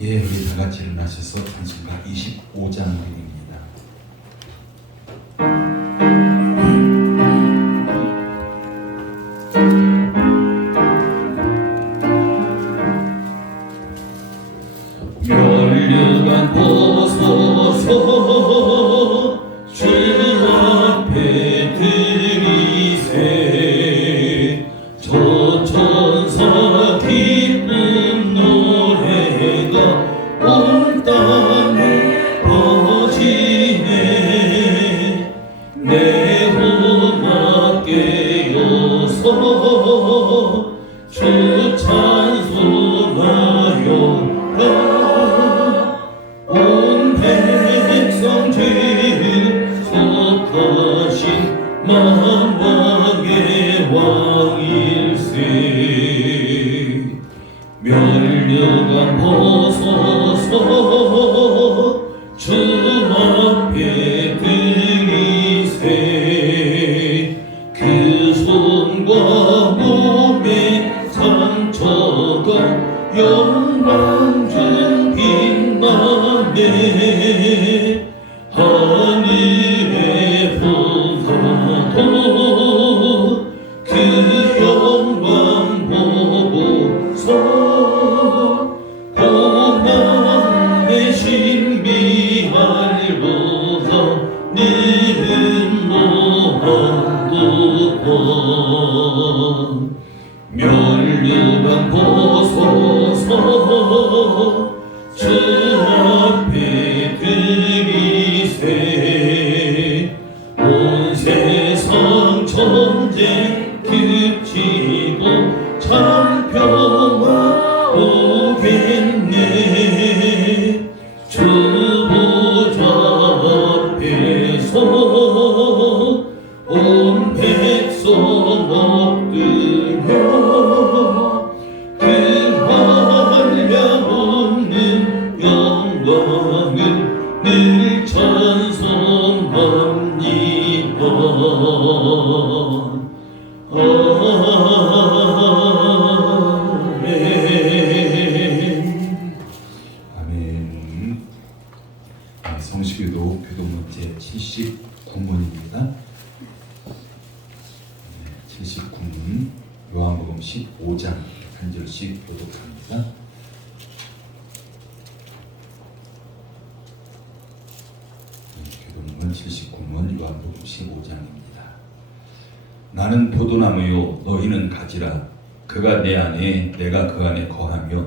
예, 우리 다 같이 일어나셔서 찬송가 25장 드립니다. 멸류관 보소서 주 앞에 드리세 저 천사 기쁜 노래가 온 땅에 퍼지네 내 음악 깨어서 주 찬송하여 온 백성 죄를 속하신 만왕의 왕일세 멸류관 보소서 주 앞에 드리세 그 손과 몸의 상처가 영광 중 빛나네 하늘의 보사도 그 영광 보고서 고난의 신비할보다 는 노한도건 멸류관 보소서 주 앞에 드리세 온 세상 전쟁 그치고 참 평화 오겠네 주 보좌 앞에서 온 백성 엎드려 그 한량 없는 영광을 늘 찬송합니다. 아멘. 성시교도 교도문제 79문입니다. 79문 요한복음 15장 한 절씩 교독합니다. 교도문 79문 요한복음 15장입니다. 나는 포도나무요 너희는 가지라 그가 내 안에 내가 그 안에 거하며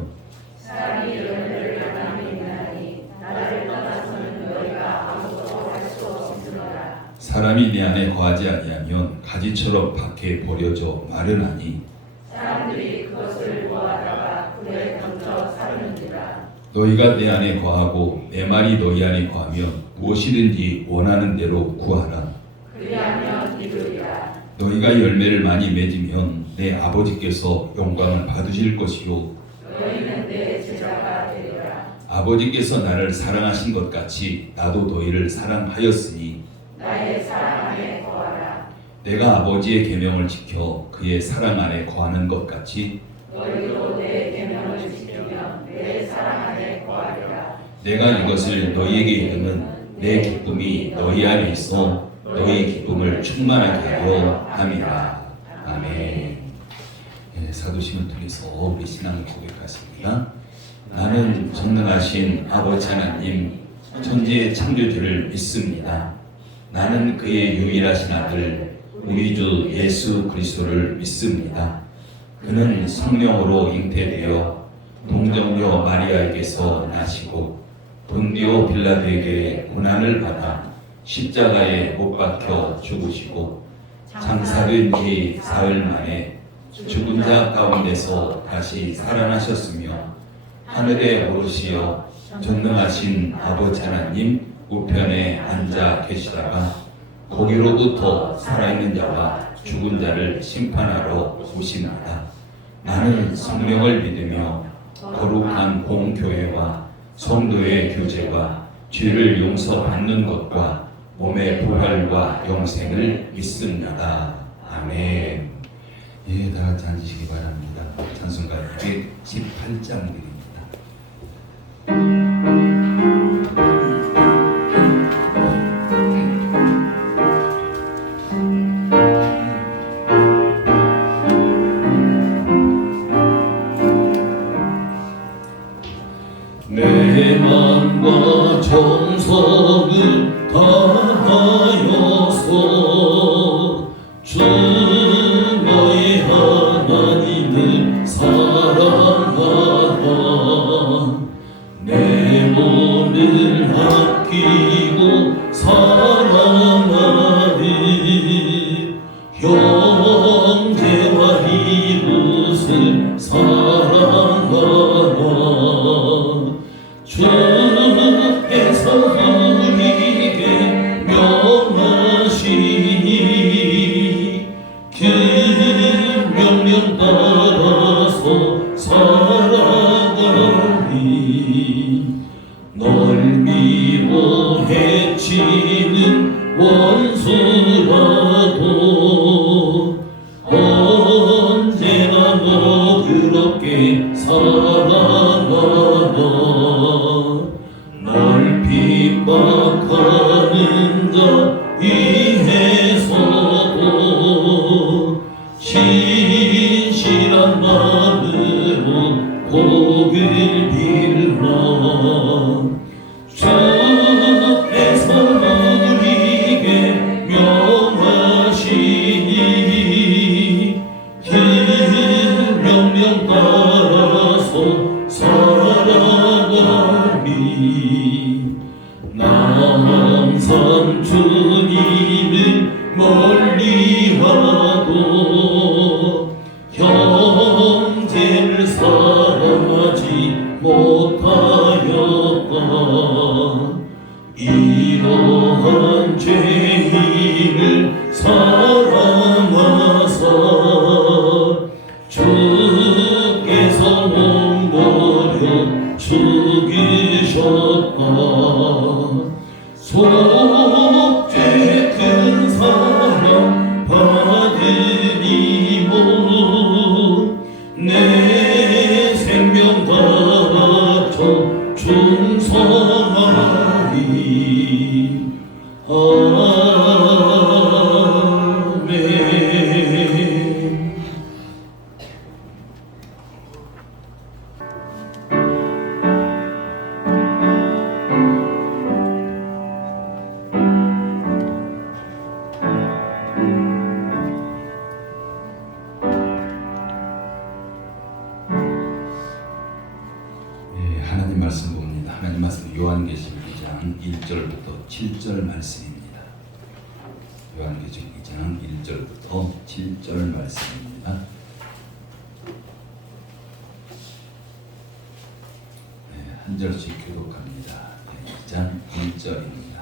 사람이 열매를 맺나니 나를 떠나서는 너희가 아무것도 할 수 없으리라. 사람이 내 안에 거하지 아니하면 가지처럼 밖에 버려져 마르나니 사람들이 그것을 모아다가 불에 던져 사르는지라. 너희가 내 안에 거하고 내 말이 너희 안에 거하면 무엇이든지 원하는 대로 구하라. 그리하면 이루리라. 너희가 열매를 많이 맺으면 내 아버지께서 영광을 받으실 것이요 너희는 내 제자가 되리라. 아버지께서 나를 사랑하신 것 같이 나도 너희를 사랑하였으니 나의 사랑 안에 거하라. 내가 아버지의 계명을 지켜 그의 사랑 안에 거하는 것 같이 너희도 내 계명을 지키면 내 사랑 안에 거하리라. 내가 이것을 너희에게 이르는 내 기쁨이 너희 안에 있어 너희 기쁨을 충만하게 하려 함이라. 아멘. 예, 사도신을 통해서 우리 신앙을 고백하십니다. 나는 전능하신 아버지 하나님 천지의 창조주를 믿습니다. 나는 그의 유일하신 아들 우리 주 예수 그리스도를 믿습니다. 그는 성령으로 잉태되어 동정녀 마리아에게서 나시고 본디오 빌라도에게 고난을 받아 십자가에 못 박혀 죽으시고 장사된 지 사흘 만에 죽은 자 가운데서 다시 살아나셨으며 하늘에 오르시어 전능하신 아버지 하나님 우편에 앉아 계시다가 거기로부터 살아있는 자와 죽은 자를 심판하러 오시나이다. 나는 성령을 믿으며 거룩한 공교회와 성도의 교제와 죄를 용서받는 것과 몸의 부활과 영생을 믿습니다. 아멘. 예, 다 같이 앉으시기 바랍니다. 찬송가 218장입니다. 내 맘과 정성을 다하여서 주 너의 하나님을 사랑하라. 내 몸을 아끼고 사랑하리. 형제와 이웃을 사랑하라. 주께서 우리에게 명하시니 그 명령 따라서 살아가니. 널 미워 해치는 원수라도 언제나 너그럽게 살아가라. 널 핍박하는 자 위해서도 신실한 마음으로 복을 빌라. 주께서 우리에게 명하시니 그 명령 따라서 살아가리. 나 항상 주님을 멀리하고 형제를 사랑하지 못하였다. 이러한 죄인을 사랑하사 주께서 몸버려 죽이셨다. 속죄 큰 사랑 받으니 모 내 생명 바쳐 충성하리. 아멘. 하나님 말씀 봅니다. 하나님 말씀 요한계시록 2장 1절부터 7절 말씀입니다. 요한계시록 2장 1절부터 7절 말씀입니다. 한 절씩 교독합니다. 2장 1절입니다.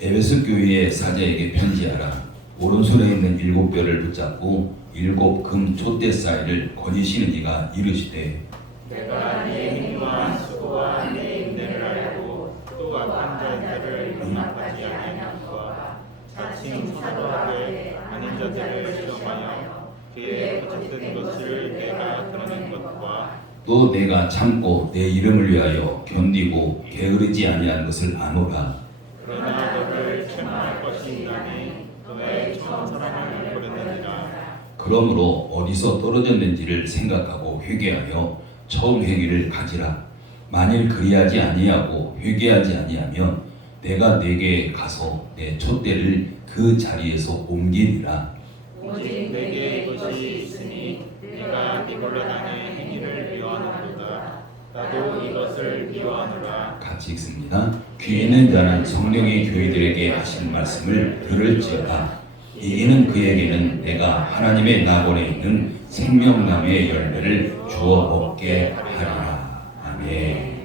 에베소 교회의 사자에게 편지하라. 오른손에 있는 7뼈를 붙잡고 7 금 촛대 사이를 거니시는 이가 이르시되 내가 내 힘과 수고와 내 인내를 알고 또 악한 자들을 용납하지 아니함과 자칭 사도하되 아닌 자들을 시험하여 그의 거짓된 것을 내가 드러낸 것과 또 내가 참고 내 이름을 위하여 견디고 게으르지 아니한 것을 아노라. 그러나 너를 책망할 것이 있나니 너의 처음 사랑을 버렸느니라. 그러므로 어디서 떨어졌는지를 생각하고 회개하여 처음 행위를 가지라. 만일 그리하지 아니하고 회개하지 아니하면 내가 네게 가서 내 촛대를 그 자리에서 옮기리라. 오직 내게 이것이 있으니 내가 이걸로 나의 행위를 미워하노라. 나도 이것을 미워하노라. 같이 읽습니다. 귀 있는 자는 성령의 교회들에게 하신 말씀을 들을지어다. 이는 그에게는 내가 하나님의 낙원에 있는 생명나무의 열매를 주어 먹게 하리라. 아멘.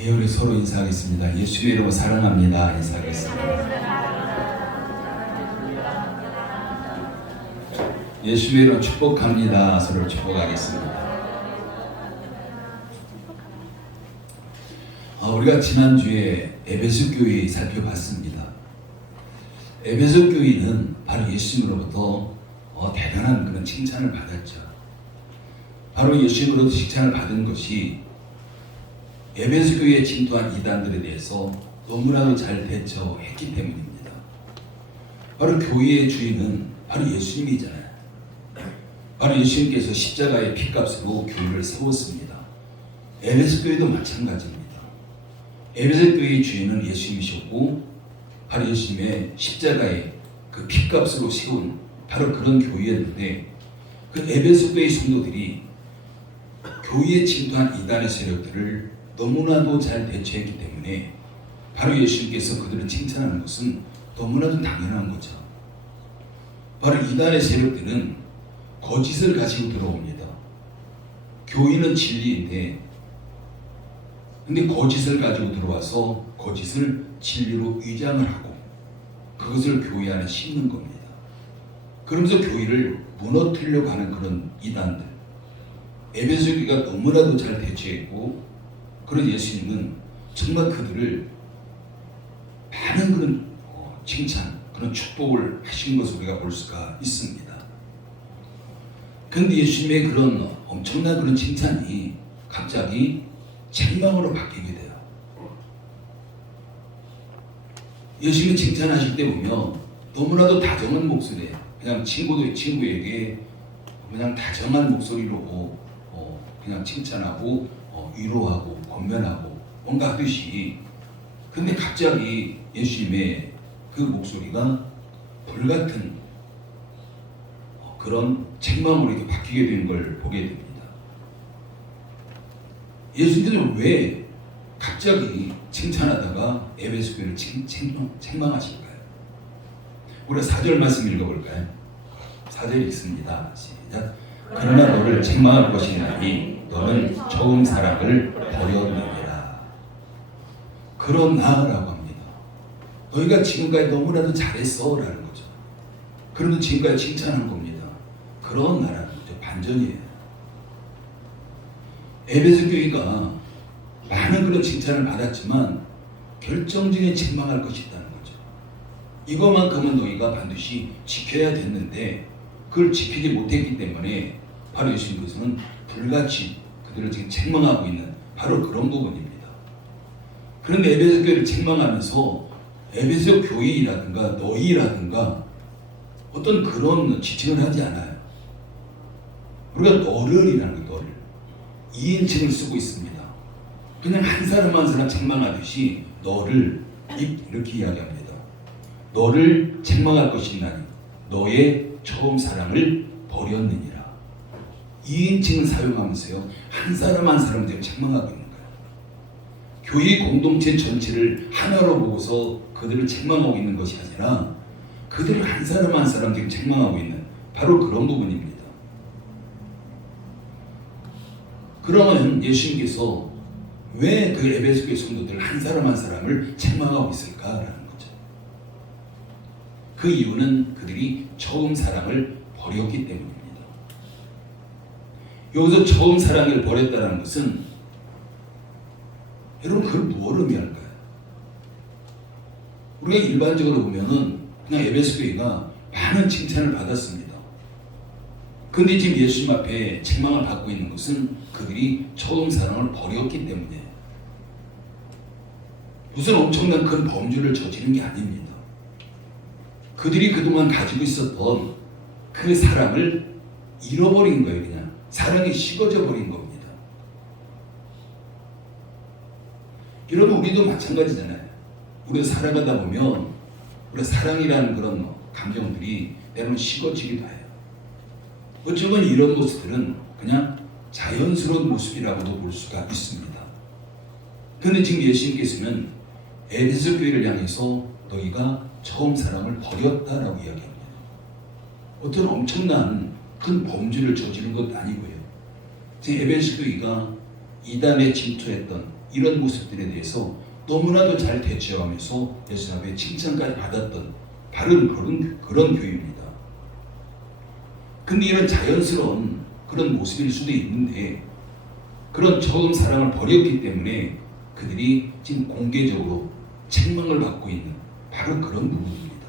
예, 우리 서로 인사하겠습니다. 예수의 이름으로 사랑합니다. 인사하겠습니다. 예수의 이름으로 축복합니다. 서로 축복하겠습니다. 우리가 지난주에 에베소 교회 살펴봤습니다. 에베소 교회는 바로 예수님으로부터 대단한 그런 칭찬을 받았죠. 바로 예수님으로부터 칭찬을 받은 것이 에베소 교회에 침투한 이단들에 대해서 너무나도 잘 대처했기 때문입니다. 바로 교회의 주인은 바로 예수님이잖아요. 바로 예수님께서 십자가의 피값으로 교회를 세웠습니다. 에베소 교회도 마찬가지입니다. 에베소 교회의 주인은 예수님이셨고 바로 예수님의 십자가의 그 피값으로 세운 바로 그런 교회였는데 그 에베소 교회 성도들이 교회에 침투한 이단의 세력들을 너무나도 잘 대처했기 때문에 바로 예수님께서 그들을 칭찬하는 것은 너무나도 당연한 거죠. 바로 이단의 세력들은 거짓을 가지고 들어옵니다. 교회는 진리인데 근데 거짓을 가지고 들어와서 거짓을 진리로 위장을 하고 그것을 교회 안에 심는 겁니다. 그러면서 교회를 무너뜨리려고 하는 그런 이단들, 에베소 교회가 너무나도 잘 대처했고 그런 예수님은 정말 그들을 많은 그런 칭찬, 그런 축복을 하신 것을 우리가 볼 수가 있습니다. 그런데 예수님의 그런 엄청난 그런 칭찬이 갑자기 책망으로 바뀌게 돼요. 예수님이 칭찬하실 때 보면 너무나도 다정한 목소리에 그냥 친구에게 그냥 다정한 목소리로 그냥 칭찬하고 위로하고 권면하고 뭔가 하듯이 근데 갑자기 예수님의 그 목소리가 불같은 그런 책망으로 이렇게 바뀌게 되는 걸 보게 됩니다. 예수님은 왜 갑자기 칭찬하다가 에베소 교회를 책망하실까요? 우리가 4절 말씀 읽어볼까요? 4절 읽습니다. 시작. 그러나 너를 책망할 것이나니 너는 처음 사랑을 버렸느니라. 그러나라고 합니다. 너희가 지금까지 너무나도 잘했어 라는 거죠. 그러면 지금까지 칭찬하는 겁니다. 그러나라는 거죠. 반전이에요. 에베소 교회가 많은 그런 칭찬을 받았지만 결정적인 책망할 것이 있다는 거죠. 이것만큼은 너희가 반드시 지켜야 됐는데 그걸 지키지 못했기 때문에 바로 예수님께서는 불같이 그들을 지금 책망하고 있는 바로 그런 부분입니다. 그런데 에베소 교회를 책망하면서 에베소 교회라든가 너희라든가 어떤 그런 지칭을 하지 않아요. 우리가 너를이라는 거, 너를 2인칭을 쓰고 있습니다. 그냥 한 사람 한 사람 책망하듯이 너를 이렇게 이야기합니다. 너를 책망할 것이나니 너의 처음 사랑을 버렸느니라. 2인칭을 사용하면서요 한 사람 한 사람 지금 책망하고 있는 거예요. 교회 공동체 전체를 하나로 보고서 그들을 책망하고 있는 것이 아니라 그들을 한 사람 한 사람 지금 책망하고 있는 바로 그런 부분입니다. 그러면 예수님께서 왜 그 에베소 교회 성도들 한 사람 한 사람을 책망하고 있을까라는 거죠. 그 이유는 그들이 처음 사랑을 버렸기 때문입니다. 여기서 처음 사랑을 버렸다는 것은 여러분 그걸 뭘 의미할까요? 우리가 일반적으로 보면은 그냥 에베소 교회가 많은 칭찬을 받았습니다. 근데 지금 예수님 앞에 책망을 받고 있는 것은 그들이 처음 사랑을 버렸기 때문에 무슨 엄청난 큰 범죄를 저지른 게 아닙니다. 그들이 그동안 가지고 있었던 그 사랑을 잃어버린 거예요. 그냥 사랑이 식어져 버린 겁니다. 여러분 우리도 마찬가지잖아요. 우리가 살아가다 보면 우리 사랑이라는 그런 감정들이 때로는 식어지기도 해요. 어쩌면 이런 모습들은 그냥 자연스러운 모습이라고도 볼 수가 있습니다. 그런데 지금 예수님께서는 에베소 교회를 향해서 너희가 처음 사랑을 버렸다라고 이야기합니다. 어떤 엄청난 큰 범죄를 저지른 것 아니고요. 지금 에베소 교회가 이단에 침투했던 이런 모습들에 대해서 너무나도 잘 대처하면서 예수 앞에 칭찬까지 받았던 바로 그런 교회입니다. 근데 이런 자연스러운 그런 모습일 수도 있는데 그런 처음 사랑을 버렸기 때문에 그들이 지금 공개적으로 책망을 받고 있는 바로 그런 부분입니다.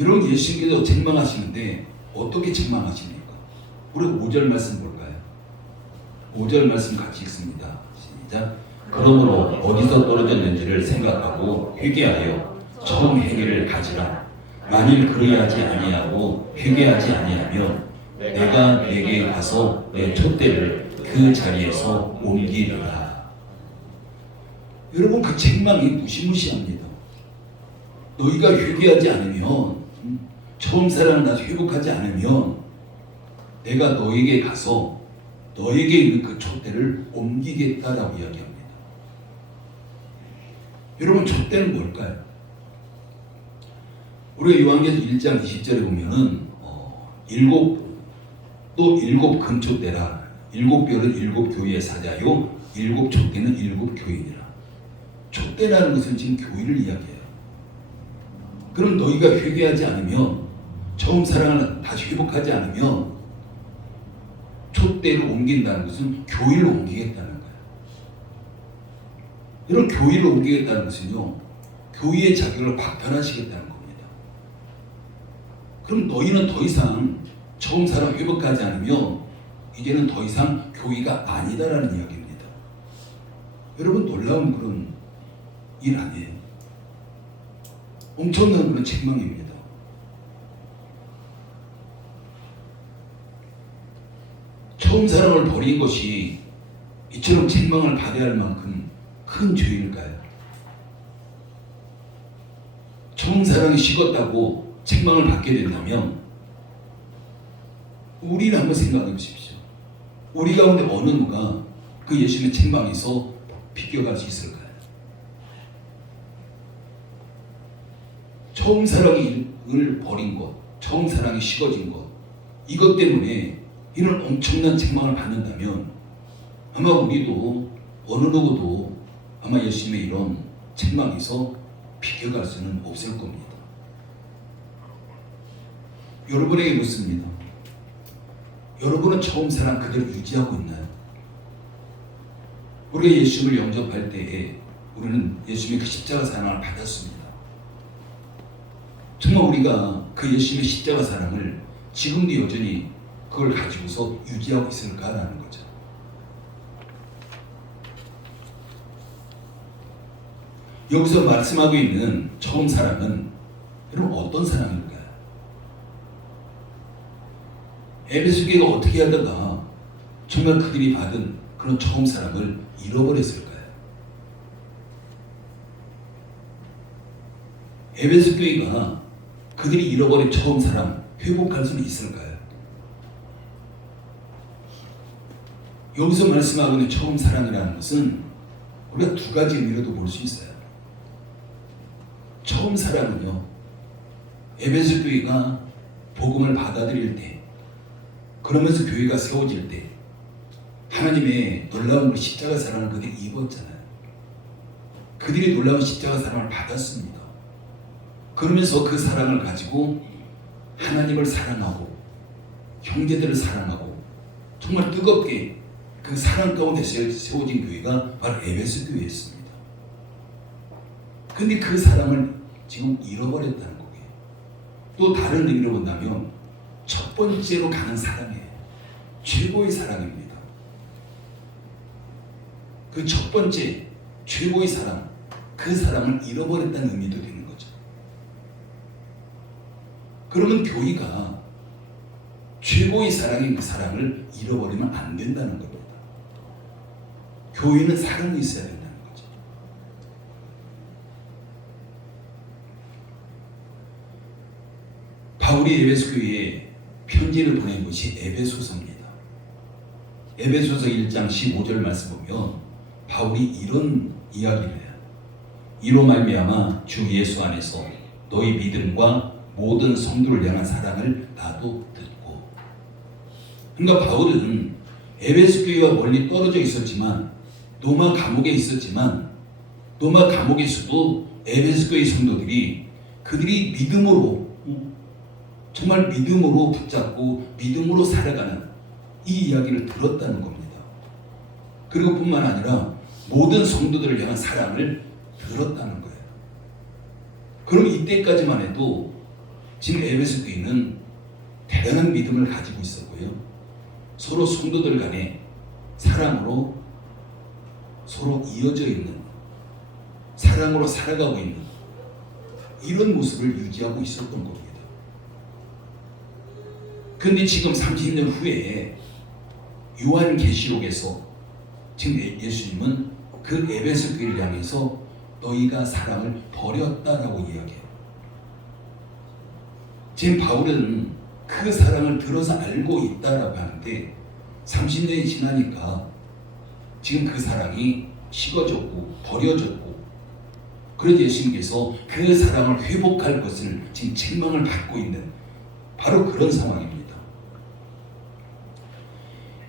여러분 예수님께서 책망하시는데 어떻게 책망하십니까? 우리 5절 말씀 볼까요? 5절 말씀 같이 읽습니다. 시작. 그러므로 어디서 떨어졌는지를 생각하고 회개하여 처음 회개를 가지라. 만일 그리하지 아니하고 회개하지 아니하면 내가 네게 가서 내 촛대를 그 자리에서 옮기리라. 여러분, 그 책망이 무시무시합니다. 너희가 회개하지 않으면, 처음 사랑을 다시 회복하지 않으면 내가 너에게 가서 너에게 있는 그 촛대를 옮기겠다라고 이야기합니다. 여러분, 촛대는 뭘까요? 우리가 요한계시록 1장 20절에 보면은 일곱 금촛대라. 일곱 별은 일곱 교회의 사자요, 일곱 촛대는 일곱 교인이라. 촛대라는 것은 지금 교회를 이야기해요. 그럼 너희가 회개하지 않으면, 처음 사랑을 다시 회복하지 않으면 촛대를 옮긴다는 것은 교회를 옮기겠다는 거예요. 이런 교회를 옮기겠다는 것은요, 교회의 자격을 박탈하시겠다는 겁니다. 그럼 너희는 더 이상 처음 사랑 회복하지 않으면 이제는 더 이상 교회가 아니다라는 이야기입니다. 여러분, 놀라운 그런 일 아니에요? 엄청난 그런 책망입니다. 처음 사랑을 버린 것이 이처럼 책망을 받아야 할 만큼 큰 죄일까요? 처음 사랑이 식었다고 책망을 받게 된다면 우리를 한번 생각해 보십시오. 우리 가운데 어느 누가 그 예수님의 책망에서 비껴갈 수 있을까요? 처음 사랑을 버린 것, 처음 사랑이 식어진 것, 이것 때문에 이런 엄청난 책망을 받는다면 아마 우리도 어느 누구도 아마 예수님의 이런 책망에서 비껴갈 수는 없을 겁니다. 여러분에게 묻습니다. 여러분은 처음 사랑 그대로 유지하고 있나요? 우리가 예수님을 영접할 때에 우리는 예수님의 그 십자가 사랑을 받았습니다. 정말 우리가 그 예수님의 십자가 사랑을 지금도 여전히 그걸 가지고서 유지하고 있을까라는 거죠. 여기서 말씀하고 있는 처음 사랑은 여러분 어떤 사랑일까요? 에베소 교회가 어떻게 하다가 정말 그들이 받은 그런 처음 사랑을 잃어버렸을까요? 에베소 교회가 그들이 잃어버린 처음 사랑 회복할 수는 있을까요? 여기서 말씀하고 있는 처음 사랑이라는 것은 우리가 두 가지 의미로도 볼 수 있어요. 처음 사랑은요, 에베소 교회가 복음을 받아들일 때, 그러면서 교회가 세워질 때 하나님의 놀라운 그 십자가 사랑을 그들이 입었잖아요. 그들이 놀라운 십자가 사랑을 받았습니다. 그러면서 그 사랑을 가지고 하나님을 사랑하고 형제들을 사랑하고 정말 뜨겁게 그 사랑 가운데 세워진 교회가 바로 에베소 교회였습니다. 근데 그 사랑을 지금 잃어버렸다는 거예요. 또 다른 의미로 본다면 첫 번째로 가는 사랑이에요. 최고의 사랑입니다. 그 첫 번째 최고의 사랑, 그 사랑을 잃어버렸다는 의미도 되는 거죠. 그러면 교회가 최고의 사랑인 그 사랑을 잃어버리면 안 된다는 겁니다. 교회는 사랑이 있어야 된다는 거죠. 바울이 에베소 교회에 편지를 보낸 것이 에베소서입니다. 에베소서 1장 15절 말씀 보면 바울이 이런 이야기를 해요. 이로 말미암아 주 예수 안에서 너희 믿음과 모든 성도를 향한 사랑을 나도 듣고. 그러니까 바울은 에베소 교회와 멀리 떨어져 있었지만, 로마 감옥에 있었지만, 로마 감옥에서도 에베소 교회 성도들이 그들이 믿음으로, 정말 믿음으로 붙잡고 믿음으로 살아가는 이 이야기를 들었다는 겁니다. 그리고 뿐만 아니라 모든 성도들을 향한 사랑을 들었다는 거예요. 그럼 이때까지만 해도 지금 에베소 교회는 대단한 믿음을 가지고 있었고요. 서로 성도들 간에 사랑으로 서로 이어져 있는, 사랑으로 살아가고 있는 이런 모습을 유지하고 있었던 겁니다. 그런데 지금 30년 후에 요한계시록에서 지금 예수님은 그 에베소 교회를 향해서 너희가 사랑을 버렸다라고 이야기해요. 지금 바울은 그 사랑을 들어서 알고 있다라고 하는데 30년이 지나니까 지금 그 사랑이 식어졌고 버려졌고, 그래서 예수님께서 그 사랑을 회복할 것을 지금 책망을 받고 있는 바로 그런 상황입니다.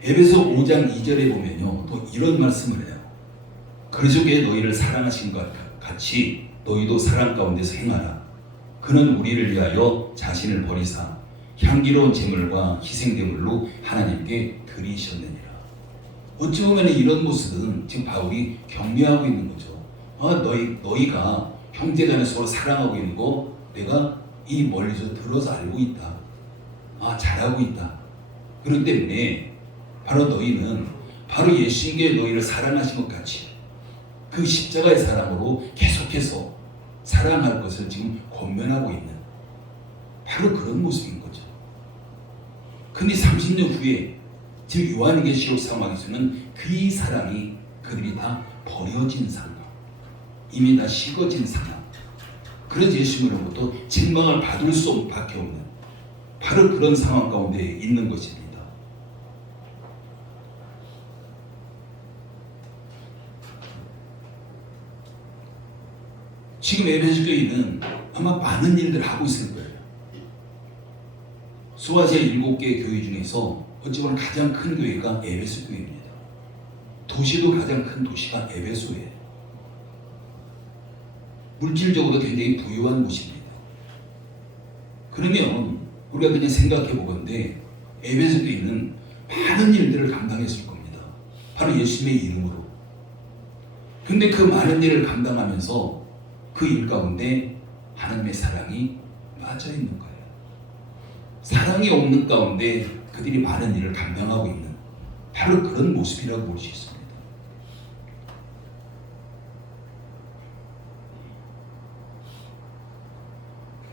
에베소 5장 2절에 보면요, 또 이런 말씀을 해요. 그리스도께 너희를 사랑하신 것 같이 너희도 사랑 가운데서 행하라. 그는 우리를 위하여 자신을 버리사 향기로운 제물과 희생제물로 하나님께 드리셨느니라. 어찌 보면 이런 모습은 지금 바울이 격려하고 있는 거죠. 너희가 형제간에 서로 사랑하고 있는 거 내가 이 멀리서 들어서 알고 있다. 잘하고 있다. 그렇기 때문에 바로 너희는 바로 예수님께 너희를 사랑하신 것 같이 그 십자가의 사랑으로 계속해서 사랑할 것을 지금 권면하고 있는 바로 그런 모습인 거죠. 근데 30년 후에 지금 요한계시록 상황에서는 그 사랑이 그들이 다 버려진 상황, 이미 다 식어진 상황, 그래서 예수님으로부터 책망을 받을 수밖에 없는 바로 그런 상황 가운데 있는 것입니다. 지금 에베소 교회는 아마 많은 일들을 하고 있을 거예요. 소아시아 7개 교회 중에서 어찌 보면 가장 큰 교회가 에베소 교회입니다. 도시도 가장 큰 도시가 에베소예요. 물질적으로 굉장히 부유한 곳입니다. 그러면 우리가 그냥 생각해 보건대 에베소 교회는 많은 일들을 감당했을 겁니다. 바로 예수님의 이름으로. 근데 그 많은 일을 감당하면서 그 일 가운데 하나님의 사랑이 빠져 있는 거예요. 사랑이 없는 가운데 그들이 많은 일을 감당하고 있는 바로 그런 모습이라고 볼 수 있습니다.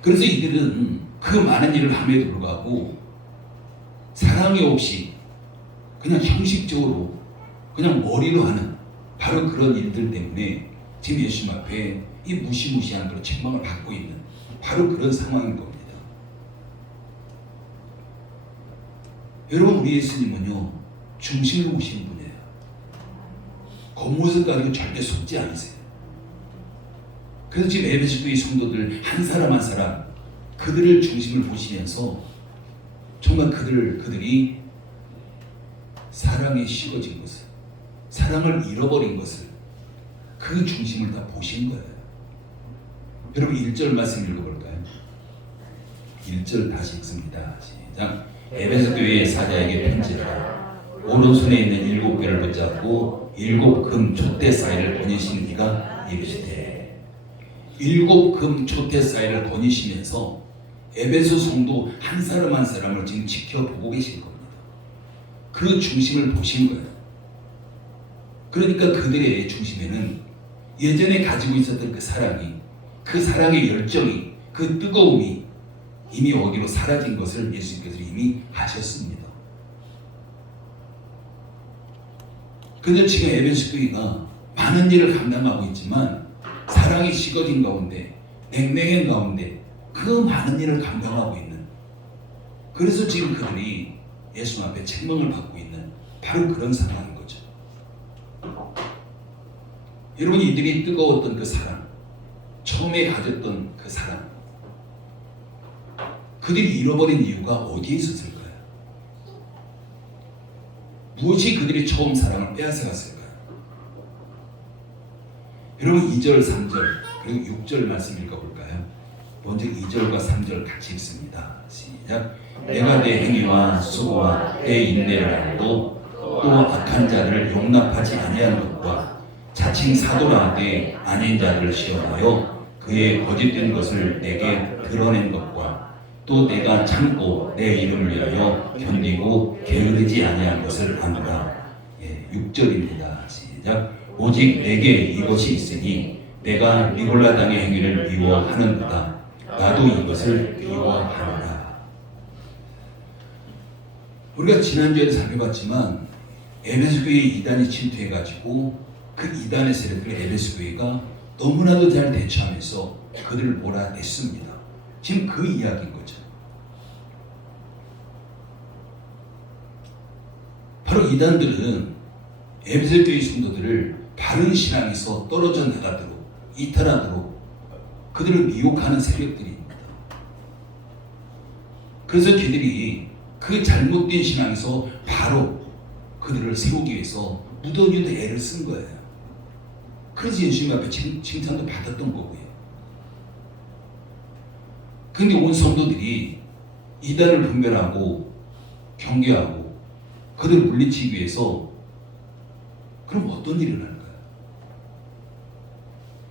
그래서 이들은 그 많은 일을 함에도 불구하고 사랑이 없이 그냥 형식적으로 그냥 머리로 하는 바로 그런 일들 때문에 지금 예수님 앞에 이 무시무시한 그런 책망을 받고 있는 바로 그런 상황인 겁니다. 여러분, 우리 예수님은요 중심을 보시는 분이에요. 겉모습 가지고 절대 속지 않으세요. 그래서 지금 에베소 교회 성도들 한 사람 한 사람 그들을 중심을 보시면서 정말 그들이 사랑에 식어진 것을, 사랑을 잃어버린 것을 그 중심을 다 보신 거예요. 여러분 1절 말씀 읽어볼까요? 1절 다시 읽습니다. 시작. 에베소 교회의 사자에게 편지하라. 오른손에 있는 7개를 붙잡고 7 금 촛대 사이를 거니시는 이가 이르시되. 7 금 촛대 사이를 거니시면서 에베소 성도 한 사람 한 사람을 지금 지켜보고 계신 겁니다. 그 중심을 보신 거예요. 그러니까 그들의 중심에는 예전에 가지고 있었던 그 사랑이, 그 사랑의 열정이, 그 뜨거움이 이미 어디로 사라진 것을 예수님께서 이미 아셨습니다. 그런데 지금 에베소 교회가 많은 일을 감당하고 있지만 사랑이 식어진 가운데, 냉랭한 가운데 그 많은 일을 감당하고 있는, 그래서 지금 그들이 예수 앞에 책망을 받고 있는 바로 그런 상황인 거죠. 여러분, 이들이 뜨거웠던 그 사랑, 처음에 가졌던 그 사랑, 그들이 잃어버린 이유가 어디에 있었을까요? 무엇이 그들이 처음 사랑을 빼앗아갔을까요? 여러분 2절, 3절 그리고 6절 말씀 읽어볼까요? 먼저 2절과 3절 같이 읽습니다. 시작. 내가 내 행위와 수고와 내 인내를 알고 또 악한 자를 용납하지 아니한 것과 자칭 사도라 하되 아닌 자들을 시험하여 그의 거짓된 것을 내게 드러낸 것과 또 내가 참고 내 이름을 위하여 견디고 게으르지 아니한 것을 아노라. 6절입니다. 시작. 오직 내게 이것이 있으니 내가 니골라 당의 행위를 미워하는도다. 나도 이것을 미워하노라. 우리가 지난주에도 살펴봤지만 에베소 교회에 이단이 침투해가지고 그 이단의 세력들을 에베소 교회가 너무나도 잘 대처하면서 그들을 몰아냈습니다. 지금 그 이야기인 거죠. 바로 이단들은 에베소 교회 성도들을 바른 신앙에서 떨어져 나가도록 이탈하도록 그들을 미혹하는 세력들입니다. 그래서 그들이 그 잘못된 신앙에서 바로 그들을 세우기 위해서 무더기도 애를 쓴 거예요. 그래서 예수님 앞에 칭찬도 받았던 거고요. 근데 온 성도들이 이단을 분별하고 경계하고 그들을 물리치기 위해서 그럼 어떤 일이 일어날까요?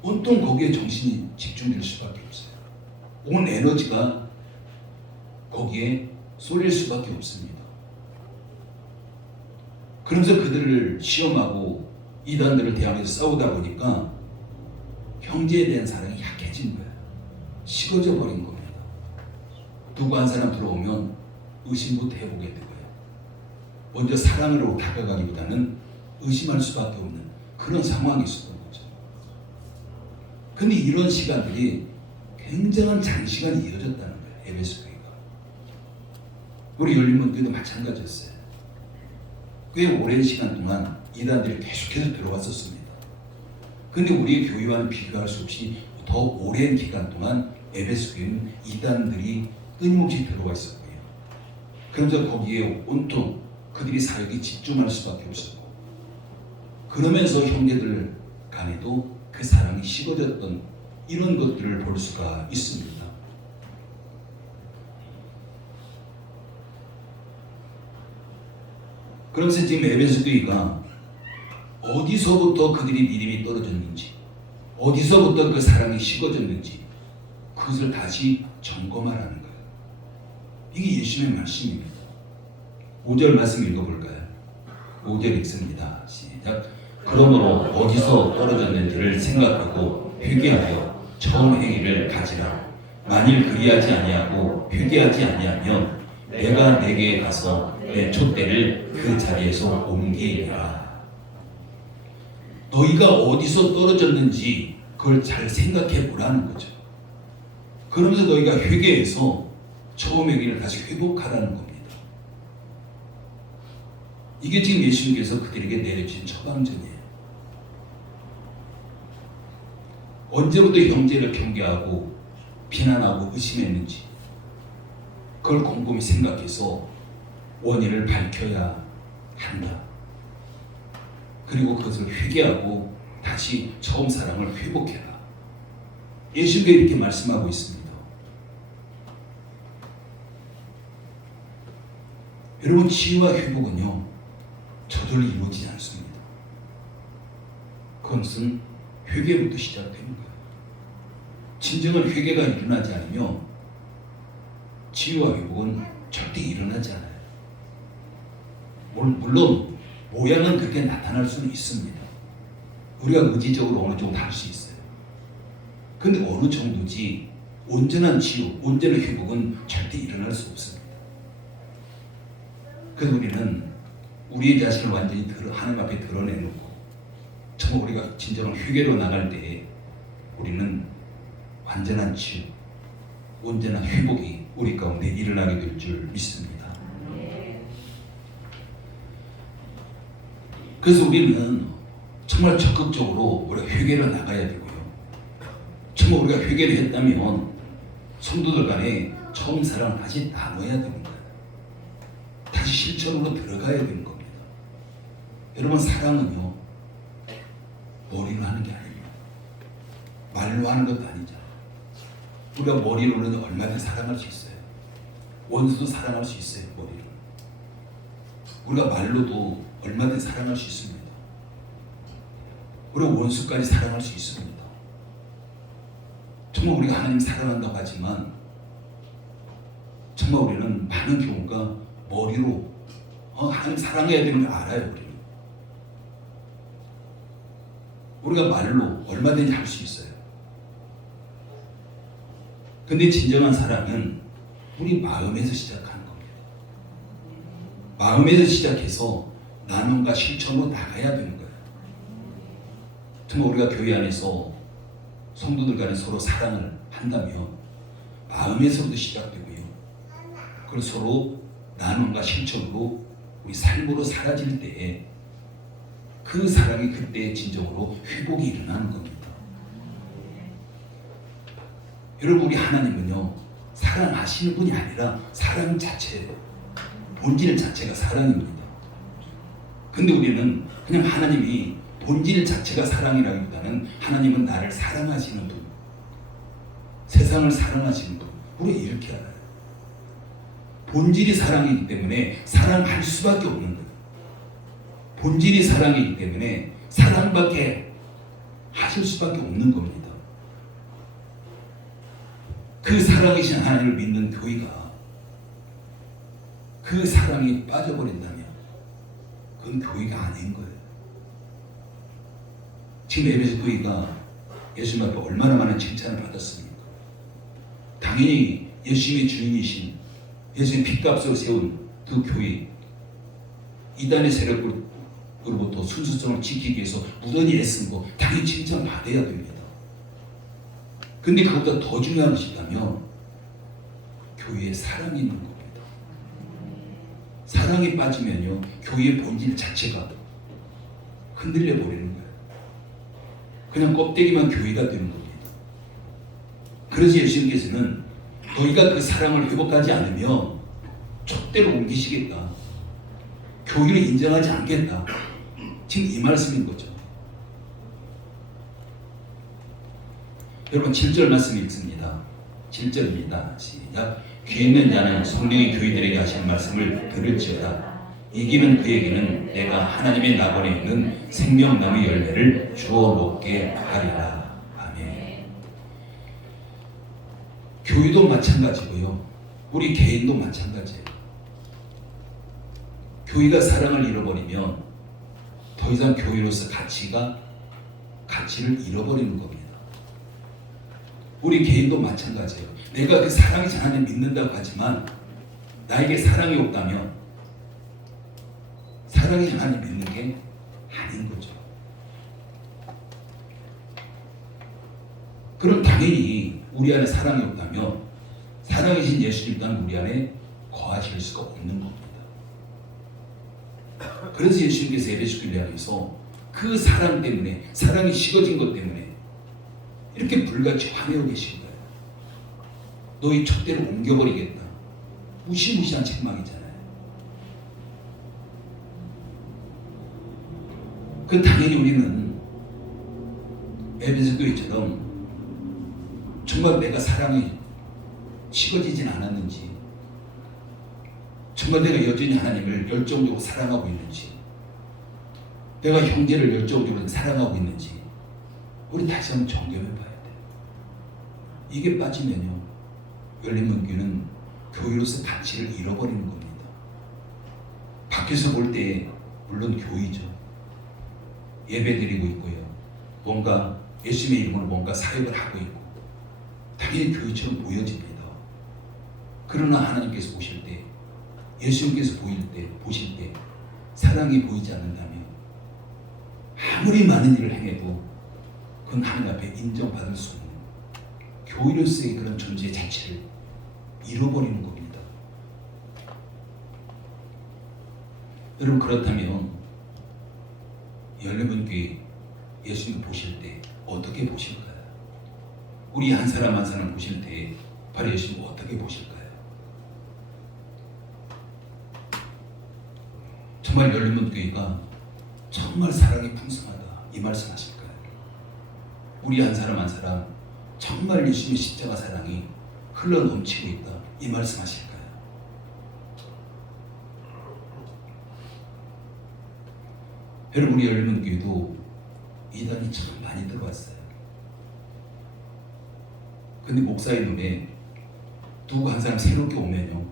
온통 거기에 정신이 집중될 수밖에 없어요. 온 에너지가 거기에 쏠릴 수밖에 없습니다. 그러면서 그들을 시험하고 이단들을 대항해서 싸우다 보니까 형제에 대한 사랑이 약해진 거예요. 식어져 버린 겁니다. 누구 한 사람 들어오면 의심부터 해보게 되고요. 먼저 사랑으로 다가가기보다는 의심할 수밖에 없는 그런 상황이 있었던 거죠. 근데 이런 시간들이 굉장한 장시간이 이어졌다는 거예요. 에베소 교회가. 우리 열린문교회도 마찬가지였어요. 꽤 오랜 시간 동안 이단들이 계속해서 들어왔었습니다. 근데 우리 교회와는 비교할 수 없이 더 오랜 기간 동안 에베소 교회는 이단들이 끊임없이 들어와 있었고요. 그러면서 거기에 온통 그들이 사역에 집중할 수밖에 없었고, 그러면서 형제들 간에도 그 사랑이 식어졌던 이런 것들을 볼 수가 있습니다. 그러면서 지금 에베소 교회가 어디서부터 그들이 믿음이 떨어졌는지, 어디서부터 그 사랑이 식어졌는지 그것을 다시 점검하라는 거예요. 이게 예수님의 말씀입니다. 5절 말씀 읽어볼까요? 5절 읽습니다. 시작. 그러므로 어디서 떨어졌는지를 생각하고 회개하여 처음 행위를 가지라. 만일 그리하지 아니하고 회개하지 아니하면 내가 내게 가서 내 촛대를 그 자리에서 옮기리라. 너희가 어디서 떨어졌는지 그걸 잘 생각해 보라는 거죠. 그러면서 너희가 회개해서 처음의 길을 다시 회복하라는 겁니다. 이게 지금 예수님께서 그들에게 내려주신 처방전이에요. 언제부터 형제를 경계하고 비난하고 의심했는지 그걸 곰곰이 생각해서 원인을 밝혀야 한다. 그리고 그것을 회개하고 다시 처음 사랑을 회복해라. 예수님께서 이렇게 말씀하고 있습니다. 여러분, 치유와 회복은요 저절로 이루어지지 않습니다. 그것은 회개부터 시작되는 거예요. 진정한 회개가 일어나지 않으면 치유와 회복은 절대 일어나지 않아요. 물론 모양은 그렇게 나타날 수는 있습니다. 우리가 의지적으로 어느 정도 할 수 있어요. 근데 어느 정도지 온전한 치유, 온전한 회복은 절대 일어날 수 없습니다. 그래서 우리는 우리의 자신을 완전히 하나님 앞에 드러내놓고 정말 우리가 진정한 회개로 나갈 때 우리는 완전한 치유, 온전한 회복이 우리 가운데 일어나게 될 줄 믿습니다. 그래서 우리는 정말 적극적으로 우리가 회개를 나가야 되고요. 정말 우리가 회개를 했다면 성도들 간에 처음 사랑을 다시 나눠야 됩니다. 다시 실천으로 들어가야 되는 겁니다. 여러분, 사랑은요 머리로 하는 게 아니에요. 말로 하는 것도 아니죠. 우리가 머리로는 얼마든지 사랑할 수 있어요. 원수도 사랑할 수 있어요. 머리로. 우리가 말로도 얼마든지 사랑할 수 있습니다. 우리가 원수까지 사랑할 수 있습니다. 정말 우리가 하나님 사랑한다고 하지만 정말 우리는 많은 경우가 머리로 하나님 사랑해야 되는 걸 알아요. 우리가 말로 얼마든지 할 수 있어요. 근데 진정한 사랑은 우리 마음에서 시작하는 겁니다. 마음에서 시작해서 나눔과 실천으로 나가야 되는 거예요. 정말 우리가 교회 안에서 성도들 간에 서로 사랑을 한다면 마음에서부터 시작되고요. 그리고 서로 나눔과 실천으로 우리 삶으로 사라질 때에 그 사랑이 그때 진정으로 회복이 일어나는 겁니다. 여러분, 우리 하나님은요, 사랑하시는 분이 아니라 사랑 자체예요. 본질 자체가 사랑입니다. 근데 우리는 그냥 하나님이 본질 자체가 사랑이라기보다는 하나님은 나를 사랑하시는 분, 세상을 사랑하시는 분, 우리 이렇게 알아요. 본질이 사랑이기 때문에 사랑할 수밖에 없는 거예요. 본질이 사랑이기 때문에 사랑밖에 하실 수밖에 없는 겁니다. 그 사랑이신 하나님을 믿는 교회가 그 사랑이 빠져버린다면 그건 교회가 아닌 거예요. 지금 에베소 교회가 예수님 앞에 얼마나 많은 칭찬을 받았습니까? 당연히 예수님의 주인이신 예수님 핏값으로 세운 그 교회, 이단의 세력으로부터 순수성을 지키기 위해서 무던히 애쓴 거 당연히 칭찬 받아야 됩니다. 근데 그것보다 더 중요한 것이 있다면 교회에 사랑이 있는 겁니다. 사랑이 빠지면요, 교회의 본질 자체가 흔들려 버리는 거예요. 그냥 껍데기만 교회가 되는 겁니다. 그래서 예수님께서는 너희가 그 사랑을 회복하지 않으면 촛대로 옮기시겠다, 교회를 인정하지 않겠다, 지금 이 말씀인 거죠. 여러분, 7절 말씀 읽습니다. 7절입니다. 시작. 귀 있는 자는 성령이 교회들에게 하신 말씀을 들을지어다. 이기는 그에게는 내가 하나님의 나번에 있는 생명나무의 열매를 주어 놓게 하리라. 아멘. 교회도 마찬가지고요, 우리 개인도 마찬가지예요. 교회가 사랑을 잃어버리면 더 이상 교회로서 가치를 잃어버리는 겁니다. 우리 개인도 마찬가지예요. 내가 그 사랑이 하나님 믿는다고 하지만 나에게 사랑이 없다면 사랑이 하나님 믿는 게 아닌 거죠. 그럼 당연히 우리 안에 사랑이 없다면 사랑이신 예수님과는 우리 안에 거하실 수가 없는 겁니다. 그래서 예수님께서 에베소 교회를 향해서 그 사랑 때문에, 사랑이 식어진 것 때문에 이렇게 불같이 화내어 계신 거예요. 너희 촛대를 옮겨버리겠다. 무시무시한 책망이잖아요. 그 당연히 우리는 에베소 교회처럼 정말 내가 사랑이 식어지진 않았는지, 정말 내가 여전히 하나님을 열정적으로 사랑하고 있는지, 내가 형제를 열정적으로 사랑하고 있는지 우리 다시 한번 점검해 봐야 돼요. 이게 빠지면요, 열린문교는 교회로서 가치를 잃어버리는 겁니다. 밖에서 볼 때 물론 교회죠. 예배 드리고 있고요, 뭔가 예수님의 이름으로 뭔가 사역을 하고 있고 당연히 교회처럼 보여집니다. 그러나 하나님께서 보실 때, 예수님께서 보실 때 사랑이 보이지 않는다면 아무리 많은 일을 행해도 그건 하나님 앞에 인정받을 수 없는 교회로서의 그런 존재 자체를 잃어버리는 겁니다. 여러분, 그렇다면 열린문교회 예수님 보실 때 어떻게 보실까요? 우리 한 사람 한 사람 보실 때 바로 예수님 어떻게 보실까요? 정말 열린문교회가 정말 사랑이 풍성하다, 이 말씀하실까요? 우리 한 사람 한 사람 정말 예수님의 십자가 사랑이 흘러 넘치고 있다, 이 말씀하실까요? 여러분, 우리 열린문교회도 이단이 참 많이 들어왔어요. 근데 목사의 눈에 누구 한 사람 새롭게 오면요,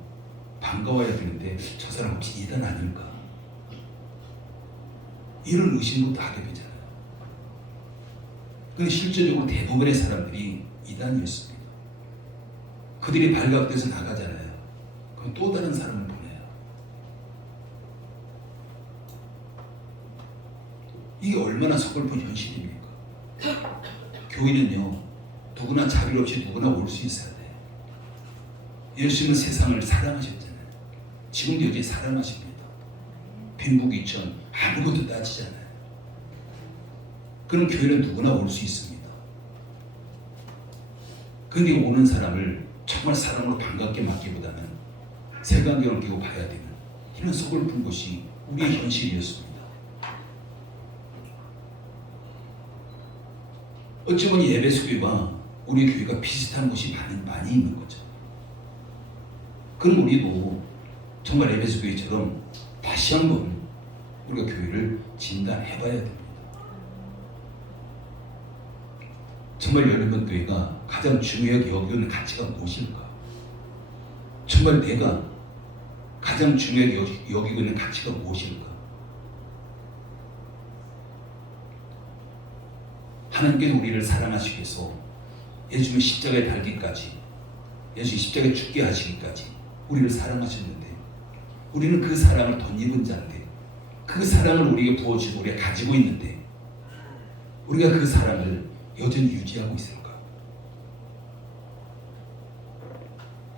반가워야 되는데 저 사람 혹시 이단 아닐까, 이런 의심부터 하게 되잖아요. 근데 실제적으로 대부분의 사람들이 이단이었습니다. 그들이 발각돼서 나가잖아요. 그럼 또 다른 사람을 보내요. 이게 얼마나 서글픈 현실입니까? 교회는요, 누구나 자비 없이 누구나 올 수 있어야 돼. 예수님은 세상을 사랑하셨잖아요. 지금도 여전히 사랑하십니다. 빈부귀천 아무것도 따지잖아요. 그럼 교회는 누구나 올 수 있습니다. 그런데 오는 사람을 정말 사랑으로 반갑게 맞기보다는 색안경을 끼고 봐야 되는 이런 서글픈 것이 우리의 현실이었습니다. 어찌 보면 에베소 교회와 우리 교회가 비슷한 것이 많이 있는 거죠. 그럼 우리도 정말 에베소 교회처럼 다시 한번 우리가 교회를 진단해봐야 됩니다. 정말 열린문 교회가 가장 중요하게 여기는 가치가 무엇일까? 정말 내가 가장 중요하게 여기고 있는 가치가 무엇일까? 하나님께서 우리를 사랑하시기 위해서 예수님의 십자가에 달기까지, 예수님 십자가에 죽게 하시기까지 우리를 사랑하셨는데, 우리는 그 사랑을 덧입은 자인데, 그 사랑을 우리에게 부어주고 우리가 가지고 있는데, 우리가 그 사랑을 여전히 유지하고 있을까?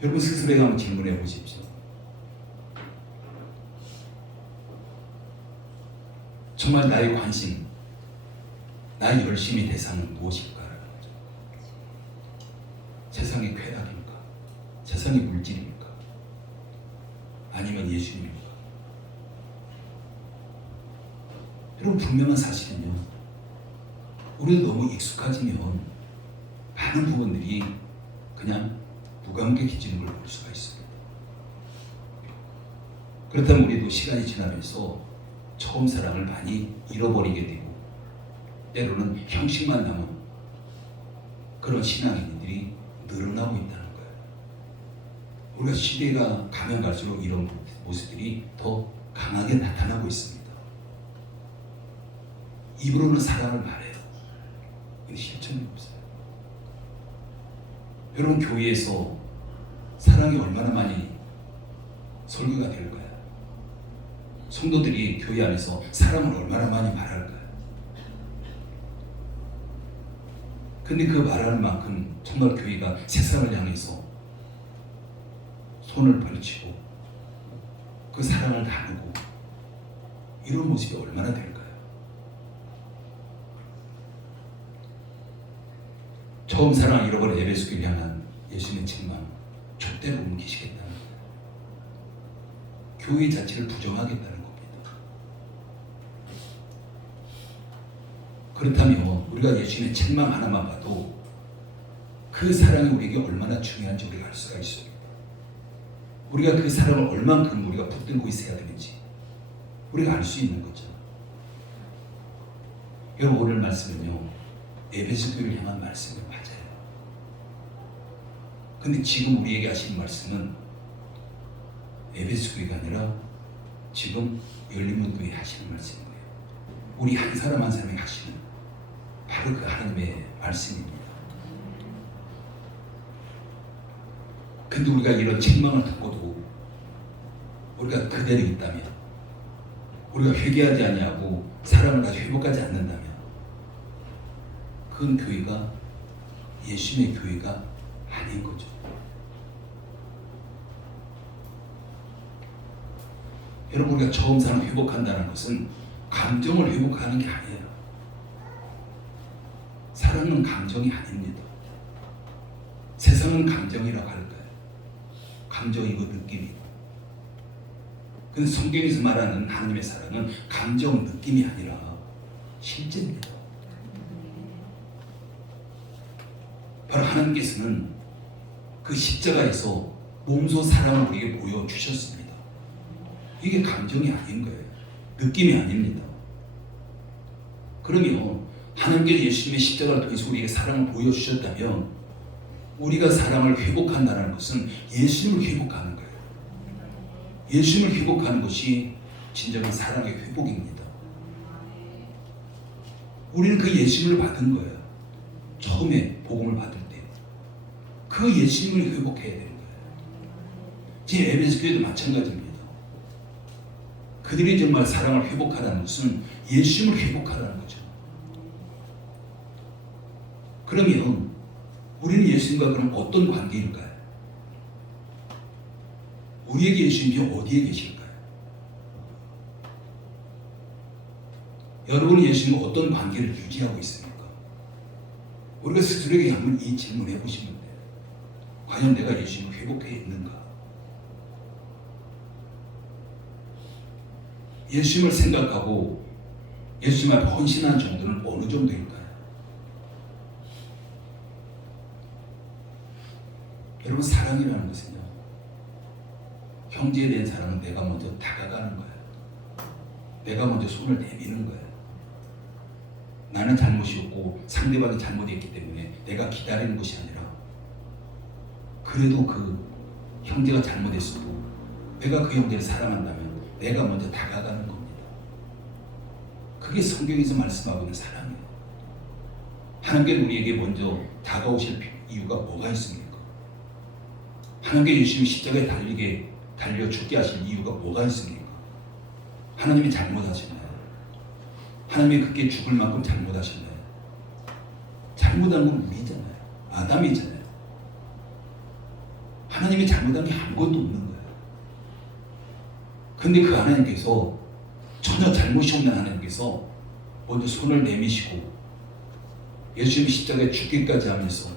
여러분 스스로에게 한번 질문해 보십시오. 정말 나의 관심, 나의 열심의 대상은 무엇일까? 세상의 쾌락입니까? 세상의 물질입니까? 아니면 예수님입니까? 여러분 분명한 사실은요, 우리도 너무 익숙해지면 많은 부분들이 그냥 무감각해지는 걸 볼 수가 있습니다. 그렇다면 우리도 시간이 지나면서 처음 사랑을 많이 잃어버리게 되고, 때로는 형식만 남은 그런 신앙인들이 늘어나고 있다는 거예요. 우리가 시대가 가면 갈수록 이런 모습들이 더 강하게 나타나고 있습니다. 입으로는 사랑을 말해요. 근데 실천이 없어요. 여러분 교회에서 사랑이 얼마나 많이 설교가 될까요? 성도들이 교회 안에서 사랑을 얼마나 많이 말할까요? 근데 그 말하는 만큼 정말 교회가 세상을 향해서 손을 펼치고 그 사랑을 나누고 이런 모습이 얼마나 될까요? 처음 사랑 잃어버린 에베소 교회를 향한 예수님의 책망, 촛대로 옮기시겠다는 거예요. 교회 자체를 부정하겠다는 겁니다. 그렇다면 우리가 예수님의 책망 하나만 봐도 그 사랑이 우리에게 얼마나 중요한지 우리가 알 수가 있습니다. 우리가 그 사랑을 얼만큼 우리가 붙들고 있어야 되는지 우리가 알 수 있는 거죠. 여러분 오늘 말씀은요, 에베소 교회를 향한 말씀은 맞아요. 근데 지금 우리에게 하시는 말씀은 에베소 교회가 아니라 지금 열린문 교회에 하시는 말씀인 거예요. 우리 한 사람 한 사람이 하시는 바로 그 하나님의 말씀입니다. 근데 우리가 이런 책망을 듣고도 우리가 그대로 있다면, 우리가 회개하지 아니하고 사랑을 가지고 회복하지 않는다면 그건 교회가 예수님의 교회가 아닌 거죠. 여러분 우리가 처음 사랑 회복한다는 것은 감정을 회복하는 게 아니에요. 사랑은 감정이 아닙니다. 세상은 감정이라고 할 거예요. 감정이고 느낌이고. 근데 성경에서 말하는 하나님의 사랑은 감정, 느낌이 아니라 실제입니다. 바로 하나님께서는 그 십자가에서 몸소 사랑을 우리에게 보여주셨습니다. 이게 감정이 아닌 거예요. 느낌이 아닙니다. 그러면 하나님께서 예수님의 십자가를 통해서 우리에게 사랑을 보여주셨다면 우리가 사랑을 회복한다는 것은 예수님을 회복하는 거예요. 예수님을 회복하는 것이 진정한 사랑의 회복입니다. 우리는 그 예수님을 받은 거예요. 처음에 복음을 받을 때 그 예수님을 회복해야 되는 거예요. 제 에베소 교회도 마찬가지입니다. 그 그들이 정말 사랑을 회복하라는 것은 예수님을 회복하라는 거죠. 그러면 우리는 예수님과 그럼 어떤 관계일까요? 우리에게 예수님이 어디에 계실까요? 여러분은 예수님과 어떤 관계를 유지하고 있습니까? 우리가 스스로에게 한번 이 질문을 해보시면 돼요. 과연 내가 예수님을 회복해 있는가? 예수님을 생각하고 예수님 앞에 헌신한 정도는 어느 정도일까요? 여러분, 사랑이라는 것은요, 형제에 대한 사랑은 내가 먼저 다가가는 거예요. 내가 먼저 손을 내미는 거예요. 나는 잘못이 없고 상대방이 잘못했기 때문에 내가 기다리는 것이 아니라, 그래도 그 형제가 잘못했어도 내가 그 형제를 사랑한다면 내가 먼저 다가가는 겁니다. 그게 성경에서 말씀하고 있는 사랑이에요. 하나님께 우리에게 먼저 다가오실 이유가 뭐가 있습니까? 하나님께 예수님이 십자가에 달려 죽게 하신 이유가 뭐가 있습니까? 하나님이 잘못하셨나요? 하나님이 그렇게 죽을 만큼 잘못하셨나요? 잘못한 건 우리잖아요. 아담이잖아요. 하나님이 잘못한 게 아무것도 없는 거예요. 근데 그 하나님께서, 전혀 잘못이 없는 하나님께서 먼저 손을 내미시고 예수님이 십자가에 죽기까지 하면서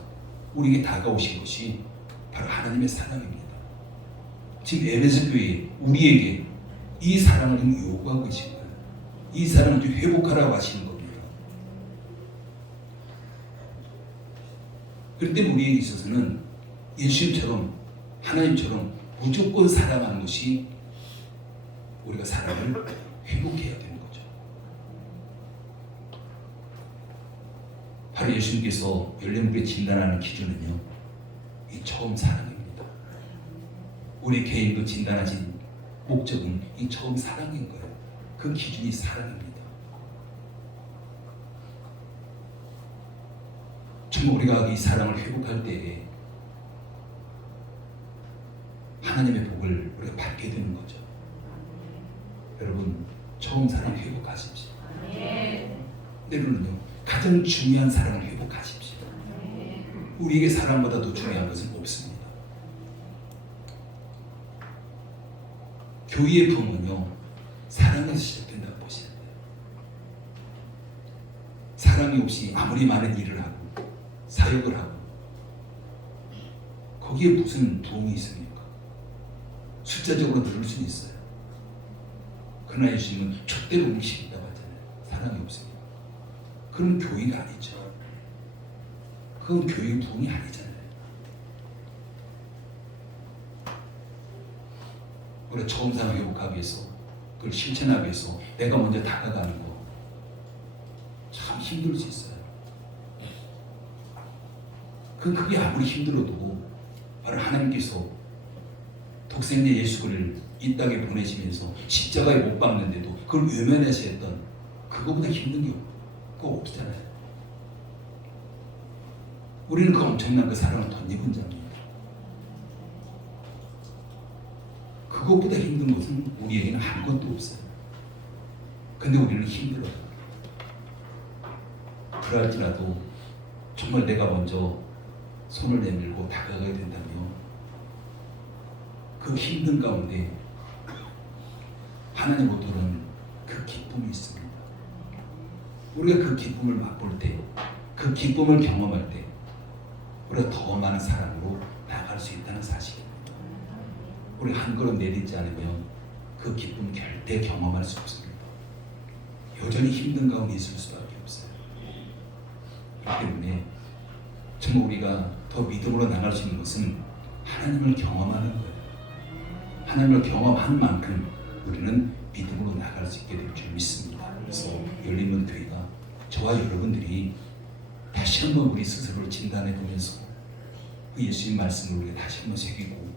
우리에게 다가오신 것이 바로 하나님의 사랑입니다. 지금 에베소 교회 우리에게 이 사랑을 지금 요구하고 계신 거예요. 이 사랑을 좀 회복하라고 하시는 겁니다. 그런데 우리에게 있어서는 예수님처럼, 하나님처럼 무조건 사랑하는 것이, 우리가 사랑을 회복해야 되는 거죠. 바로 예수님께서 열린무리에 진단하는 기준은요, 이 처음 사랑입니다. 우리 개인도 진단하신 목적은 이 처음 사랑인 거예요. 그 기준이 사랑입니다. 정말 우리가 이 사랑을 회복할 때에 하나님의 복을 우리가 받게 되는 거죠. 여러분, 처음 사랑 회복하십시오. 때로는요, 가장 중요한 사랑을 회복하십시오. 우리에게 사랑보다 더 중요한 것은 없습니다. 교회의 부흥은요, 사랑에서 시작된다고 보셔야 돼요. 사랑이 없이 아무리 많은 일을 하고 사역을 하고 거기에 무슨 부흥이 있습니까? 숫자적으로 늘을 수는 있어요. 그러나 예수님은 절대로 음식이라고 하잖아요. 사랑이 없으면. 그건 교회가 아니죠. 그건 교회의 부흥이 아니잖아요. 우리가 처음 사랑 회복하기 위해서, 그걸 실천하기 위해서 내가 먼저 다가가는 거 참 힘들 수 있어요. 그게 아무리 힘들어도 바로 하나님께서 독생자 예수를 이 땅에 보내시면서 십자가에 못 박는데도 그걸 외면해서 했던, 그거보다 힘든 게 그거 없잖아요. 우리는 그 엄청난 그 사랑을 덧입은 자입니다. 그것보다 힘든 것은 우리에게는 아무것도 없어요. 근데 우리는 힘들어요. 그럴지라도 정말 내가 먼저 손을 내밀고 다가가게 된다면 그 힘든 가운데 하나님 오도는 그 기쁨이 있습니다. 우리가 그 기쁨을 맛볼 때, 그 기쁨을 경험할 때 우리가 더 많은 사랑으로 나아갈 수 있다는 사실입니다. 우리가 한 걸음 내딛지 않으면 그 기쁨 절대 경험할 수 없습니다. 여전히 힘든 가운데 있을 수밖에 없어요. 그렇기 때문에 정말 우리가 더 믿음으로 나갈 수 있는 것은 하나님을 경험하는 거예요. 하나님을 경험한 만큼 우리는 믿음으로 나갈 수 있게 될 줄 믿습니다. 그래서 열린문 교회가 저와 여러분들이 다시 한번 우리 스스로를 진단해 보면서 그 예수님 말씀을 우리가 다시 한번 새기고,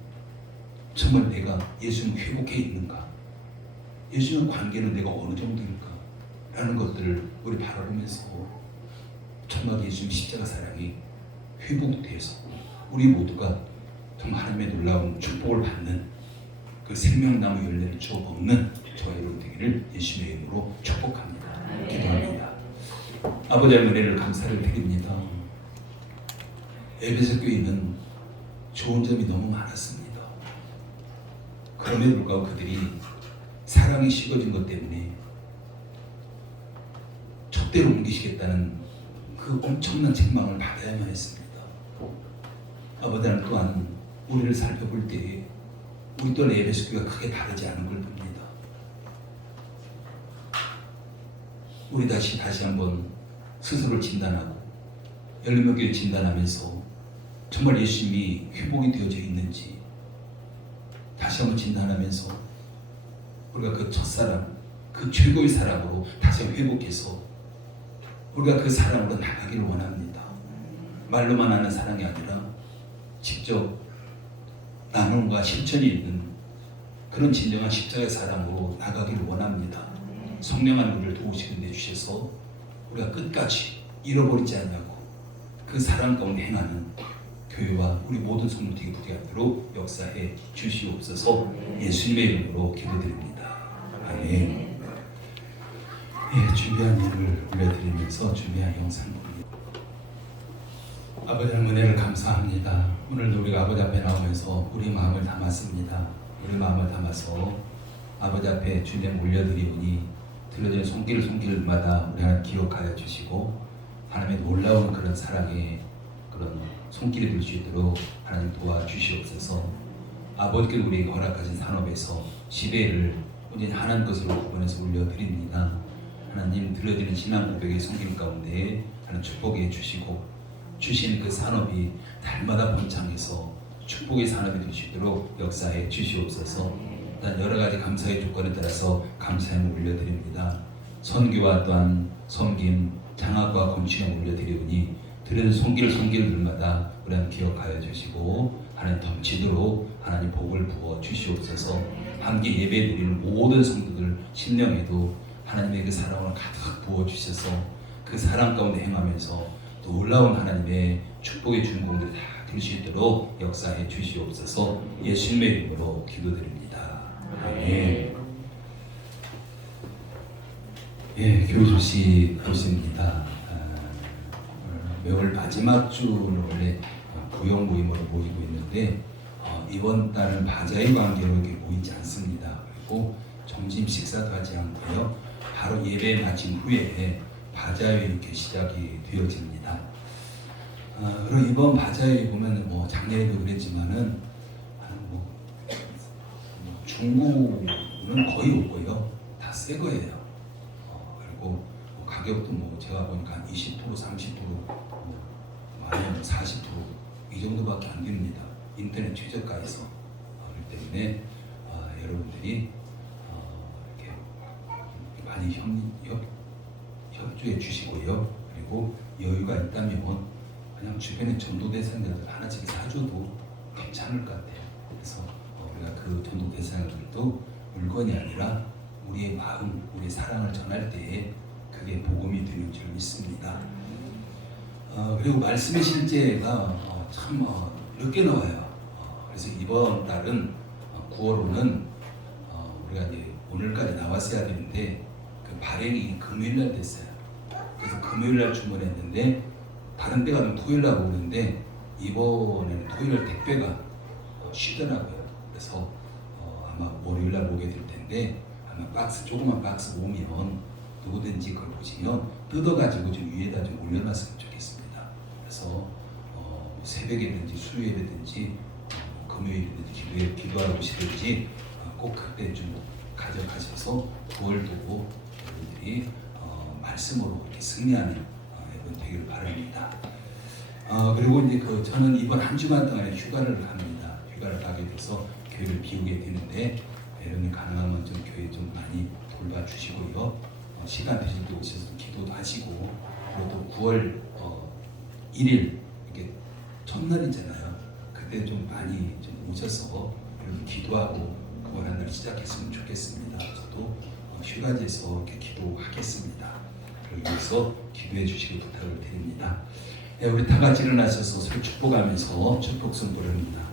정말 내가 예수님 회복해 있는가, 예수님 관계는 내가 어느 정도일까 라는 것들을 우리 바라보면서 정말 예수님 십자가 사랑이 회복돼서 우리 모두가 정말 하나님의 놀라운 축복을 받는 그 생명나무 열매를 주워 먹는 저와 여러분 되기를 예수님의 이름으로 축복합니다. 기도합니다. 아버지 하나님 은혜를 감사를 드립니다. 에베소 교회는 좋은 점이 너무 많았습니다. 그럼에도 불구하고 그들이 사랑이 식어진 것 때문에 촛대로 옮기시겠다는 그 엄청난 책망을 받아야만 했습니다. 아버지 하나님 또한 우리를 살펴볼 때에 우리 또한 에베소 교회가 크게 다르지 않은 걸 봅니다. 우리 다시 한번 스스로를 진단하고 열린교회 진단하면서 정말 예수님이 회복이 되어져 있는지 다시 한번 진단하면서 우리가 그 첫사랑, 그 최고의 사랑으로 다시 회복해서 우리가 그 사랑으로 나가기를 원합니다. 말로만 하는 사랑이 아니라 직접 나눔과 실천이 있는 그런 진정한 십자가의 사랑으로 나가기를 원합니다. 성령한 우리를 도우시고 내주셔서 우리가 끝까지 잃어버리지 않냐고 그 사랑 가운데 행하는 교회와 우리 모든 성도들이 부대하도록 역사해 주시옵소서. 예수님의 이름으로 기도드립니다. 아멘. 예, 준비한 일을 올려드리면서 준비한 영상 보입니다. 아버지 하나님 은혜를 감사합니다. 오늘도 우리가 아버지 앞에 나오면서 우리 마음을 담았습니다. 우리 마음을 담아서 아버지 앞에 주님 올려드리오니 들려진 손길마다 우리 하나님 기억하여 주시고 하나님의 놀라운 그런 사랑의 그런 손길이 될 수 있도록 하나님 도와주시옵소서. 아버지께 우리에게 허락하신 산업에서 지배를 온전히 하나님 것으로 구분해서 올려드립니다. 하나님 들려드리는 신앙 고백의 손길 가운데 하나님 축복해 주시고 주신 그 산업이 달마다 번창해서 축복의 산업이 될 수 있도록 역사해 주시옵소서. 일단 여러 가지 감사의 조건에 따라서 감사함을 올려드립니다. 선교와 또한 섬김, 장학과 검신을 올려드리오니 들은 손길들마다 우리 하나님 기억하여 주시고 하나님 덤치도록 하나님 복을 부어 주시옵소서. 함께 예배 드리는 모든 성도들 심령에도 하나님의 그 사랑을 가득 부어 주셔서 그 사랑 가운데 행하면서 놀라운 하나님의 축복의 주인공들이 다 될 수 있도록 역사해 주시옵소서. 예수님의 이름으로 기도드립니다. 아멘. 예, 교회 소식 보십니다. 매월 마지막 주를 원래 부영 모임으로 모이고 있는데 이번 달은 바자회 관계로 이렇게 모이지 않습니다. 그리고 점심 식사도 하지 않고요. 바로 예배 마친 후에 바자회 이렇게 시작이 되어집니다. 그리고 이번 바자회 보면 뭐 작년에도 그랬지만은 중고는 거의 없고요. 다 새 거예요. 그리고 가격도 뭐 제가 보니까 한 20%, 30%, 많으면 40%이 정도밖에 안 됩니다. 인터넷 최저가에서. 그렇기 때문에 여러분들이 이렇게 많이 협조해 주시고요. 그리고 여유가 있다면 그냥 주변에 전도 대상자들 하나씩 사줘도 괜찮을 것 같아요. 그래서 우리가 그 전도 대상자들도 물건이 아니라 우리의 마음, 우리의 사랑을 전할 때에 그게 복음이 되는 줄 믿습니다. 그리고 말씀의 실제가 참 늦게 나와요. 그래서 이번 달은 9월호는 우리가 이제 오늘까지 나왔어야 되는데 그 발행이 금요일날 됐어요. 그래서 금요일날 주문했는데 다른 데 가면 토요일날 오는데 이번에는 토요일 택배가 쉬더라고요. 그래서 아마 월요일날 오게 될 텐데 아마 조그만 박스 오면 누구든지 그걸 보시면 뜯어가지고 좀 위에다 좀 올려놨으면 좋겠습니다. 그래서 새벽이든지 수요일이든지 금요일이든지 기도하러 오시든지 꼭 그때 좀 가져가셔서 그걸 두고 여러분들이 말씀으로 이렇게 승리하는 여러분 되기를 바랍니다. 그리고 이제 저는 이번 한 주간 동안에 휴가를 갑니다. 휴가를 가게 돼서 교회를 비우게 되는데 여러분이 가능하면 좀 교회 좀 많이 돌봐주시고요. 시간 되실 때 오셔서 기도도 하시고 그리고 또 9월 1일 이게 첫날이잖아요. 그때 좀 많이 좀 오셔서 여러분 기도하고 9월 한 달 시작했으면 좋겠습니다. 저도 휴가지에서 이렇게 기도하겠습니다. 그러기 위해서 기도해 주시기 부탁을 드립니다. 네, 우리 다 같이 일어나셔서 서로 축복하면서 축복 선포를 합니다.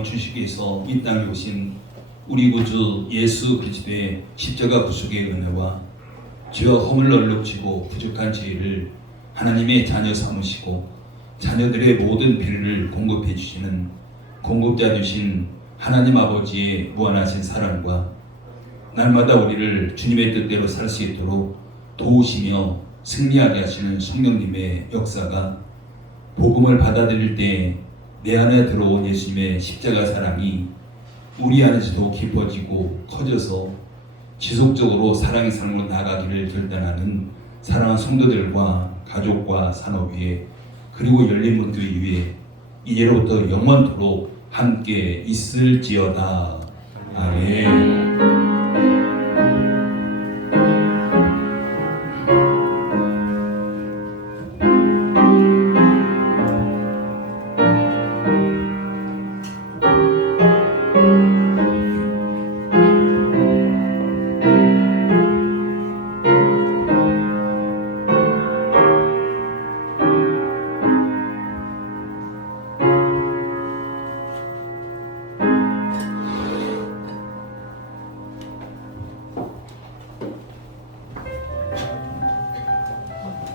생명을 주시기 위해서 이 땅에 오신 우리 구주 예수 그리스도의 십자가 부속의 은혜와 죄와 허물을 얼룩지고 부족한 죄를 하나님의 자녀 삼으시고 자녀들의 모든 필요를 공급해 주시는 공급자 되신 하나님 아버지의 무한하신 사랑과 날마다 우리를 주님의 뜻대로 살 수 있도록 도우시며 승리하게 하시는 성령님의 역사가 복음을 받아들일 때 내 안에 들어온 예수님의 십자가 사랑이 우리 안에서도 깊어지고 커져서 지속적으로 사랑의 삶으로 나아가기를 결단하는 사랑하는 성도들과 가족과 산업 위에 그리고 열린 문들 위에 이제로부터 영원토록 함께 있을지어다. 아멘.